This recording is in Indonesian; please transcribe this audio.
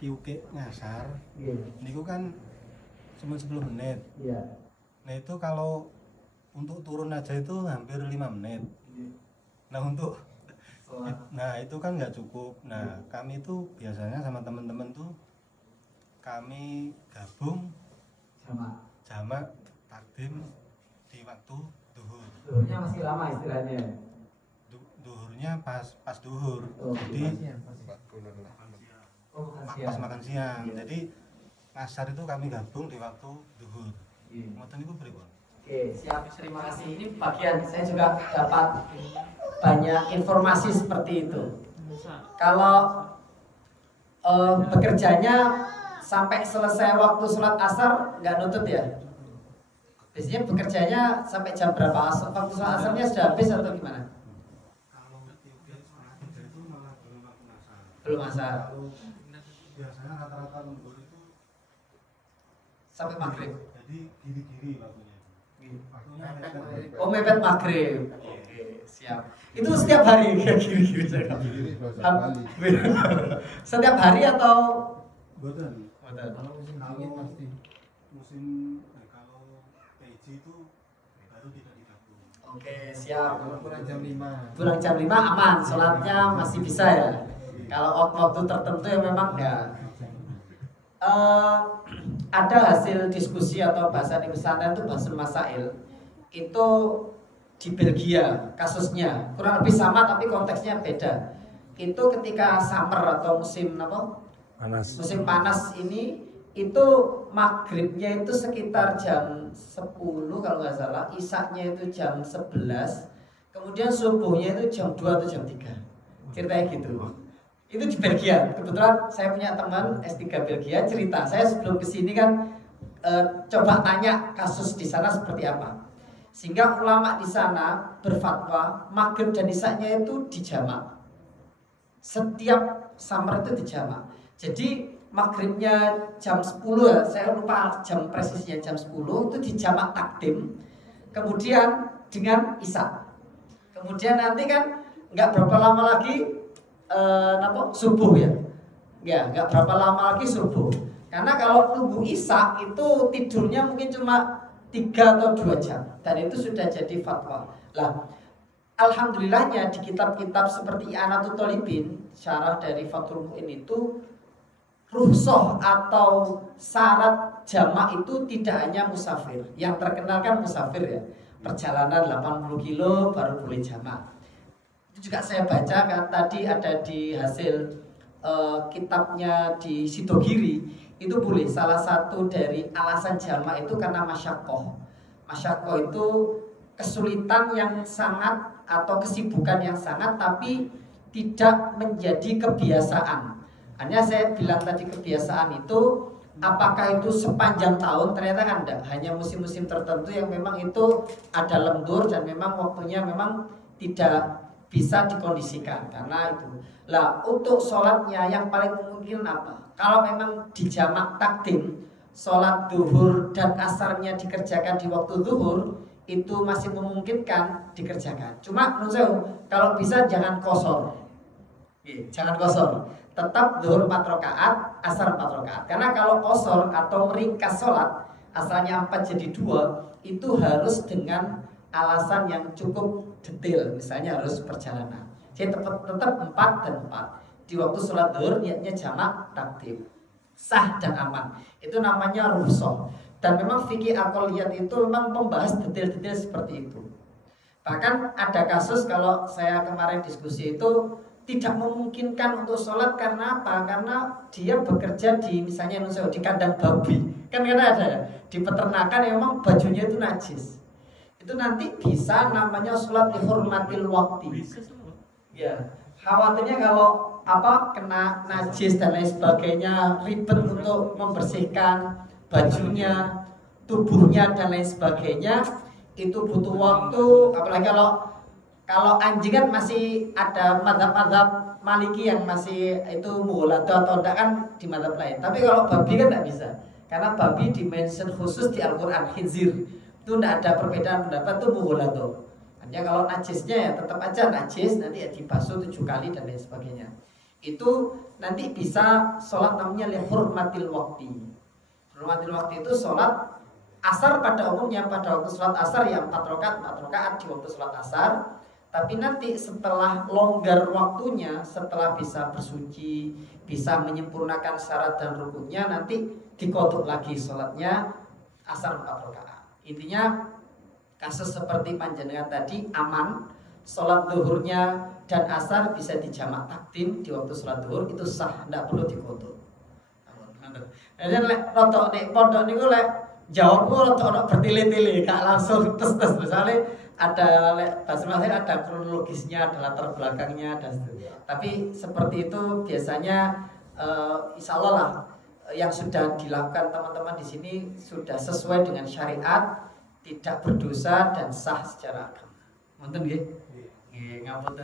kiuke ngasar. Iya. Niku kan cuma 10 menit. Iya. Nah itu kalau untuk turun aja itu hampir 5 menit. Nah itu kan nggak cukup. Nah kami itu biasanya sama teman-teman tuh kami gabung jamak takdim di waktu duhur. Duhurnya masih lama istilahnya. Duhurnya pas duhur. Jadi pas makan siang. Jadi ngasar itu kami gabung di waktu duhur. Ngoten niku pripun? Oke, siap. Terima kasih. Ini bagian saya juga dapat banyak informasi seperti itu. Kalau bekerjanya sampai selesai waktu sholat asar nggak nutut ya? Biasanya bekerjanya sampai jam berapa? Waktu sholat asarnya sudah habis atau gimana? Kalau itu malah belum waktu asar. Belum asar. Biasanya rata-rata lembur itu sampai maghrib. Jadi giri-giri waktunya. Oh, mepet maghrib. Oke, siap. Itu setiap hari kayak giri-giri saya. Setiap hari atau? Boten. Kalau musim dingin pasti. Kalau PJ itu baru tidak digabung. Oke, siap. Kurang jam 5. Kurang jam 5 aman, sholatnya masih bisa ya. Kalau waktu tertentu yang memang ya. Ada hasil diskusi atau bahasa di pesantren itu bahasa masail itu di Belgia kasusnya kurang lebih sama tapi konteksnya beda. Itu ketika summer atau musim musim panas ini itu maghribnya itu sekitar jam 10 kalau nggak salah, isaknya itu jam 11, kemudian subuhnya itu jam 2 atau jam 3 ceritanya gitu. Itu di Belgia. Kebetulan saya punya teman S3 Belgia cerita. Saya sebelum kesini kan coba tanya kasus di sana seperti apa. Sehingga ulama di sana berfatwa maghrib dan isya-nya itu dijamak. Setiap summer itu dijamak. Jadi maghribnya jam 10 ya, saya lupa jam persisnya jam 10 itu dijamak takdim. Kemudian dengan isya. Kemudian nanti kan nggak berapa lama lagi subuh ya, nggak berapa lama lagi subuh. Karena kalau nunggu isya itu tidurnya mungkin cuma 3 atau 2 jam, dan itu sudah jadi fatwa. Lah, alhamdulillahnya di kitab-kitab seperti I'anatul Thalibin, syarah dari Fathul Mu'in itu rukhsah atau syarat jamak itu tidak hanya musafir. Yang terkenal kan musafir ya, perjalanan 80 kilo baru boleh jamak. Juga saya baca kan tadi ada di hasil kitabnya di Sidogiri itu boleh. Salah satu dari alasan jamak itu karena masyakoh. Masyakoh itu kesulitan yang sangat atau kesibukan yang sangat tapi tidak menjadi kebiasaan. Hanya saya bilang tadi kebiasaan itu apakah itu sepanjang tahun? Ternyata kan enggak. Hanya musim-musim tertentu yang memang itu ada lembur dan memang waktunya memang tidak bisa dikondisikan karena itu. Lah untuk sholatnya yang paling mungkin apa? Kalau memang dijamak takdim, sholat duhur dan asarnya dikerjakan di waktu duhur itu masih memungkinkan dikerjakan. Cuma menurut saya kalau bisa jangan kosor. Jangan kosor. Tetap duhur 4 rakaat, asar 4 rakaat. Karena kalau kosor atau meringkas sholat asalnya 4 jadi 2 itu harus dengan alasan yang cukup detail, misalnya harus perjalanan. Jadi tetap 4 dan 4 di waktu sholat duhur niatnya jamak takdim, sah dan aman. Itu namanya rukhsah. Dan memang fikih aqliyat itu memang membahas detail-detail seperti itu. Bahkan ada kasus kalau saya kemarin diskusi itu tidak memungkinkan untuk sholat karena apa? Karena dia bekerja di misalnya di kandang babi. Kan ada ya, di peternakan yang memang bajunya itu najis. Itu nanti bisa namanya sholat dihormatil waktu. Ya, khawatirnya kalau kena najis dan lain sebagainya, ribet untuk membersihkan bajunya, tubuhnya dan lain sebagainya, itu butuh waktu. Apalagi kalau anjing kan masih ada mazhab-mazhab Maliki yang masih itu mughaladzah atau enggak kan di mazhab lain. Tapi kalau babi kan enggak bisa. Karena babi dimention khusus di Al-Qur'an khinzir. Itu tidak ada perbedaan pendapat, itu mughaladah. Hanya kalau najisnya ya tetap aja najis, nanti ya dibasuh 7 kali dan lain sebagainya. itu nanti bisa sholat namanya lihurmatil waktu. Hurmatil waktu itu sholat asar pada umumnya, pada waktu sholat asar ya 4 rakaat di waktu sholat asar. Tapi nanti setelah longgar waktunya, setelah bisa bersuci, bisa menyempurnakan syarat dan rukunnya, nanti dikodok lagi sholatnya asar 4 rakaat. Intinya kasus seperti panjenengan tadi aman, sholat zuhurnya dan asar bisa dijamak takdim di waktu sholat zuhur itu sah, tidak perlu dikodok. Jadi lek rotok nek pondok niku lek jawabku rotok bertele-tele, gak langsung tes misalnya ada bahasa ada kronologisnya, ada latar belakangnya, ada. Tapi seperti itu biasanya insya Allah lah yang sudah dilakukan teman-teman di sini sudah sesuai dengan syariat, tidak berdosa dan sah secara agama. Wonten nggih? Nggih, ngapunten.